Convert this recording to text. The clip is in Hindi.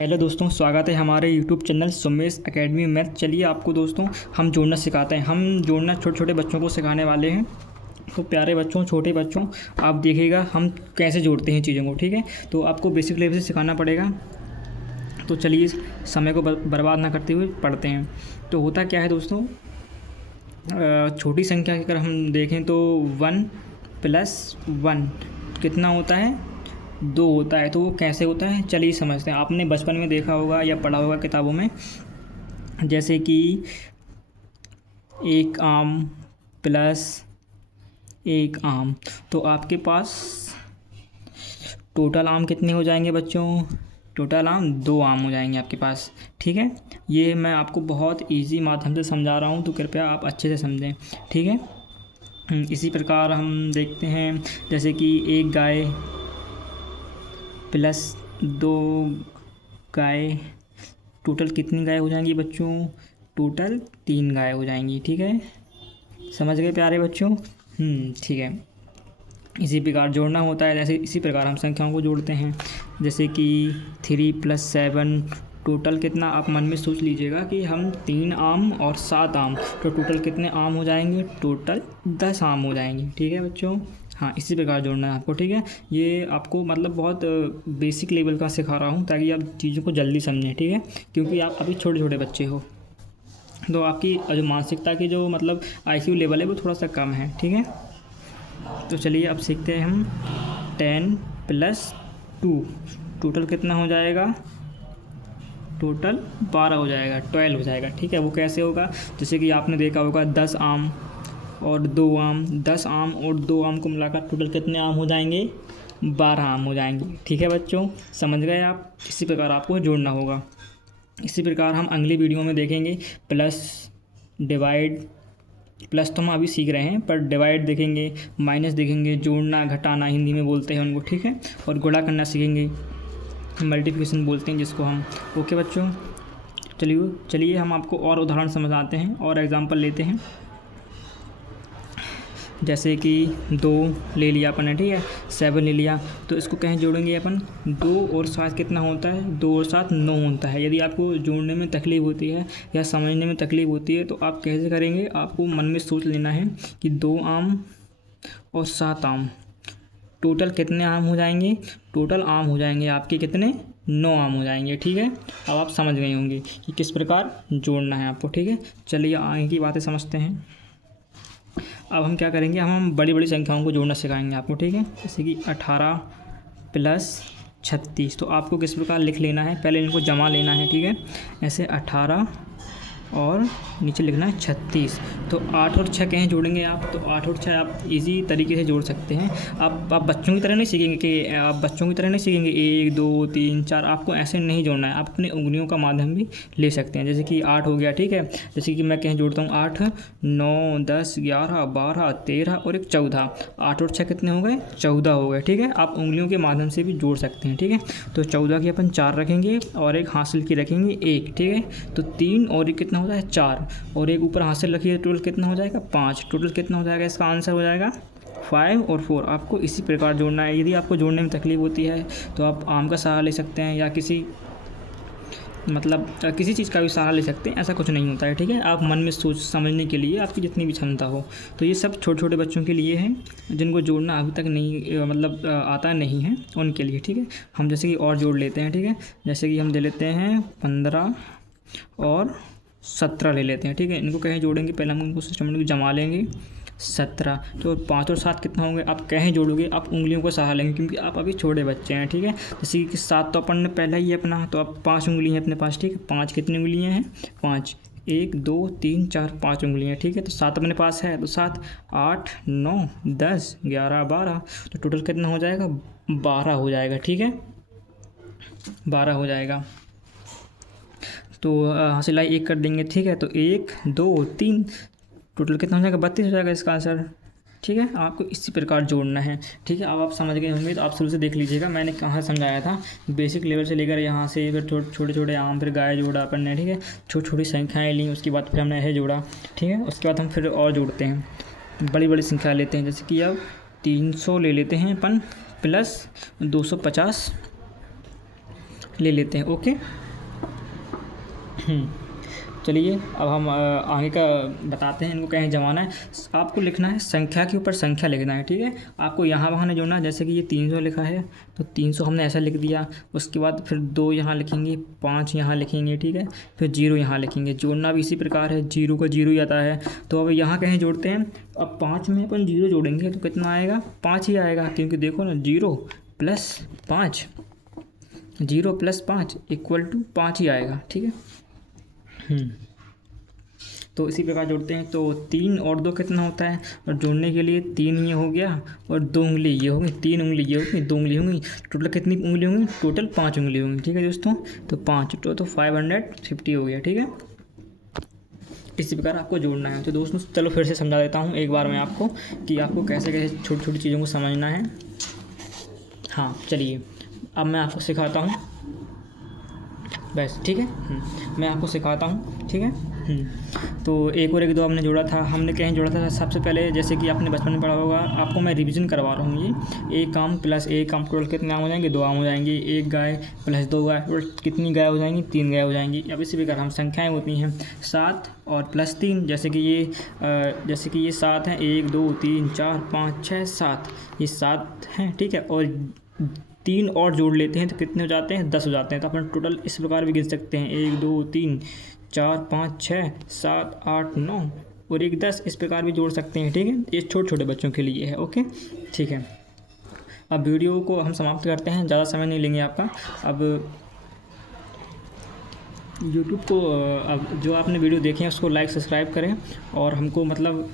हेलो दोस्तों, स्वागत है हमारे YouTube channel Sumesh academy math. चलिए आपको दोस्तों हम जोड़ना सिखाते हैं। हम जोड़ना छोटे छोटे बच्चों को सिखाने वाले हैं। तो प्यारे बच्चों, छोटे बच्चों, आप देखिएगा हम कैसे जोड़ते हैं चीज़ों को। ठीक है, तो आपको बेसिक लेवल से सिखाना पड़ेगा। तो चलिए समय को बर्बाद ना करते हुए पढ़ते हैं। तो होता क्या है दोस्तों, छोटी संख्या की अगर हम देखें तो 1 + 1 कितना होता है, 2 होता है। तो वो कैसे होता है चलिए समझते हैं। आपने बचपन में देखा होगा या पढ़ा होगा किताबों में, जैसे कि 1 आम + 1 आम। तो आपके पास टोटल आम कितने हो जाएंगे बच्चों? टोटल आम 2 आम हो जाएंगे आपके पास। ठीक है, ये मैं आपको बहुत इजी माध्यम से समझा रहा हूँ, तो कृपया आप अच्छे से समझें। ठीक है, इसी प्रकार हम देखते हैं, जैसे कि 1 गाय + 2 गाय, टोटल कितनी गाय हो जाएंगी बच्चों? टोटल 3 गाय हो जाएंगी। ठीक है, समझ गए प्यारे बच्चों? ठीक है, इसी प्रकार जोड़ना होता है। जैसे इसी प्रकार हम संख्याओं को जोड़ते हैं, जैसे कि 3 + 7, टोटल कितना आप मन में सोच लीजिएगा कि हम 3 आम और 7 आम, तो टोटल कितने आम हो जाएंगे? टोटल 10 आम हो जाएंगे। ठीक है बच्चों, हाँ इसी प्रकार जोड़ना है आपको। ठीक है, ये आपको मतलब बहुत बेसिक लेवल का सिखा रहा हूँ ताकि आप चीज़ों को जल्दी समझें। ठीक है, क्योंकि आप अभी छोटे छोटे बच्चे हो, तो आपकी जो मानसिकता की जो मतलब IQ लेवल है वो थोड़ा सा कम है। ठीक है, तो चलिए अब सीखते हैं हम। 10 + 2 टोटल कितना हो जाएगा? टोटल 12 हो जाएगा, 12 हो जाएगा। ठीक है, वो कैसे होगा? जैसे कि आपने देखा होगा 10 आम और 2 आम, 10 आम और 2 आम को मिलाकर टोटल कितने आम हो जाएंगे? 12 आम हो जाएंगे। ठीक है बच्चों, समझ गए आप? इसी प्रकार आपको जोड़ना होगा। इसी प्रकार हम अगली वीडियो में देखेंगे प्लस, डिवाइड। प्लस तो हम अभी सीख रहे हैं, पर डिवाइड देखेंगे, माइनस देखेंगे, जोड़ना घटाना हिंदी में बोलते हैं उनको। ठीक है, और गुणा करना सीखेंगे, मल्टीप्लिकेशन बोलते हैं जिसको हम। ओके बच्चों, चलिए हम आपको और उदाहरण समझाते हैं और एग्जांपल लेते हैं। जैसे कि 2 ले लिया अपन ने, ठीक है, 7 ले लिया, तो इसको कहीं जोड़ेंगे अपन। 2 और 7 कितना होता है? 2 और 7 9 होता है। यदि आपको जोड़ने में तकलीफ़ होती है या समझने में तकलीफ़ होती है तो आप कैसे करेंगे? आपको मन में सोच लेना है कि 2 आम और 7 आम, टोटल कितने आम हो जाएंगे? टोटल आम हो जाएंगे आपके कितने? 9 आम हो जाएंगे। ठीक है, अब आप समझ गए होंगे कि किस प्रकार जोड़ना है आपको। ठीक है, चलिए आगे की बातें समझते हैं। अब हम क्या करेंगे, हम बड़ी बड़ी संख्याओं को जोड़ना सिखाएंगे आपको। ठीक है, जैसे कि 18 + 36, तो आपको किस प्रकार लिख लेना है, पहले इनको जमा लेना है। ठीक है, ऐसे 18 और नीचे लिखना है 36। तो 8 और 6 कहीं जोड़ेंगे आप, तो 8 और 6 आप इजी तरीके से जोड़ सकते हैं। आप बच्चों की तरह नहीं सीखेंगे कि आप बच्चों की तरह नहीं सीखेंगे 1 2 3 4, आपको ऐसे नहीं जोड़ना है। आप अपनी उंगलियों का माध्यम भी ले सकते हैं। जैसे कि 8 हो गया, ठीक है, जैसे कि मैं कहीं जोड़ता हूँ 8 9 10 11 12 13 और एक 14, 8 और 6 कितने हो गए? 14 हो गए। ठीक है, आप उंगलियों के माध्यम से भी जोड़ सकते हैं। ठीक है, तो 14 की अपन 4 रखेंगे और एक हासिल की रखेंगे 1। ठीक है, तो 3 और एक कितना होता है? 4, और एक ऊपर हासिल रखिए, टोटल कितना हो जाएगा? 5। टोटल कितना हो जाएगा? इसका आंसर हो जाएगा 5 और 4। आपको इसी प्रकार जोड़ना है। यदि आपको जोड़ने में तकलीफ होती है तो आप आम का सहारा ले सकते हैं या किसी चीज़ का भी सहारा ले सकते हैं, ऐसा कुछ नहीं होता है। ठीक है, आप मन में सोच समझने के लिए आपकी जितनी भी क्षमता हो। तो ये सब छोटे छोटे बच्चों के लिए हैं जिनको जोड़ना अभी तक नहीं आता नहीं है, उनके लिए। ठीक है, हम जैसे कि और जोड़ लेते हैं। ठीक है, जैसे कि हम दे लेते हैं 15 और 17 ले लेते हैं। ठीक है, इनको कहीं जोड़ेंगे, पहले हम उनको सिस्टम में जमा लेंगे 17। तो 5 और 7 कितना होंगे? आप कहीं जोड़ोगे, आप उंगलियों को सहारा लेंगे क्योंकि आप अभी छोटे बच्चे हैं। ठीक है, जैसे कि 7 तो अपन ने पहला ही अपना, तो अब 5 उंगली हैं अपने पास। ठीक है, 5 कितनी उंगलियां हैं? 5, 1 2 3 4 5 उंगलियां। ठीक है, तो 7 अपने पास है, तो 7 8 9 10 11 12, तो टोटल कितना हो जाएगा? 12 हो जाएगा। ठीक है, 12 हो जाएगा। तो सिलाई 1 कर देंगे। ठीक है, तो 1 2 3, टोटल कितना हो जाएगा? 32 हो जाएगा इसका आंसर। ठीक है, आपको इसी प्रकार जोड़ना है। ठीक है, अब आप समझ गए होंगे, तो आप शुरू से देख लीजिएगा मैंने कहाँ समझाया था। बेसिक लेवल से लेकर यहाँ से फिर छोटे छोटे आम, फिर गाय जोड़ा अपन ने। ठीक है, छोटी छोटी संख्याएँ ली, उसके बाद फिर हमने ऐसे जोड़ा। ठीक है, उसके बाद हम फिर और जोड़ते हैं, बड़ी बड़ी संख्या लेते हैं। जैसे कि अब 300 ले लेते हैं अपन + 250 ले लेते हैं। ओके, चलिए अब हम आगे का बताते हैं। इनको कहीं जमाना है, आपको लिखना है संख्या के ऊपर संख्या लिखना है, ठीक है। आपको यहाँ वहाँ नहीं जोड़ना है। जैसे कि ये 300 लिखा है तो 300 हमने ऐसा लिख दिया। उसके बाद फिर 2 यहाँ लिखेंगे, 5 यहाँ लिखेंगे, ठीक है। फिर 0 यहाँ लिखेंगे। जोड़ना भी इसी प्रकार है, 0 का 0 ही आता है। तो अब यहाँ कहीं जोड़ते हैं। अब 5 में अपन 0 जोड़ेंगे तो कितना आएगा? 5 ही आएगा, क्योंकि देखो ना 0 + 5, 0 + 5 = 5 ही आएगा, ठीक है। तो इसी प्रकार जोड़ते हैं। तो 3 और 2 कितना होता है? और जोड़ने के लिए 3 ये हो गया और 2 उंगली ये होगी, 3 उंगली ये होगी, 2 उंगली होंगी। टोटल कितनी उंगली होंगी? टोटल 5 उंगली होंगी, ठीक है दोस्तों। तो 5 तो 550 हो गया, ठीक है। इसी प्रकार आपको जोड़ना है। तो दोस्तों चलो फिर से समझा देता हूँ एक बार मैं आपको कि आपको कैसे कैसे छोटी छोटी चीज़ों को समझना है। हाँ चलिए अब मैं आपको सिखाता हूँ बस, ठीक है। मैं आपको सिखाता हूँ, ठीक है। तो 1 और 1 2 हमने जोड़ा था। हमने कहीं जोड़ा था सबसे पहले, जैसे कि आपने बचपन में पढ़ा होगा। आपको मैं रिवीजन करवा रहा हूँ। ये 1 आम + 1 आम टोटल कितने आम हो जाएंगे? 2 आम हो जाएंगे। 1 गाय + 2 गाय टोटल कितनी गाय हो जाएंगी? 3 गाय हो जाएंगी। अब इसी प्रकार हम संख्याएँ होती हैं 7 और +3। जैसे कि ये 7 हैं, 1 2 3 4 5 6 7, ये 7 हैं, ठीक है। और 3 और जोड़ लेते हैं तो कितने हो जाते हैं? 10 हो जाते हैं। तो अपन टोटल इस प्रकार भी गिन सकते हैं, 1 2 3 4 5 6 7 8 9 और 1 10, इस प्रकार भी जोड़ सकते हैं, ठीक है। ये छोटे छोटे बच्चों के लिए है, ओके, ठीक है। अब वीडियो को हम समाप्त करते हैं, ज़्यादा समय नहीं लेंगे आपका। अब यूट्यूब को अब जो आपने वीडियो देखे हैं उसको लाइक सब्सक्राइब करें और हमको मतलब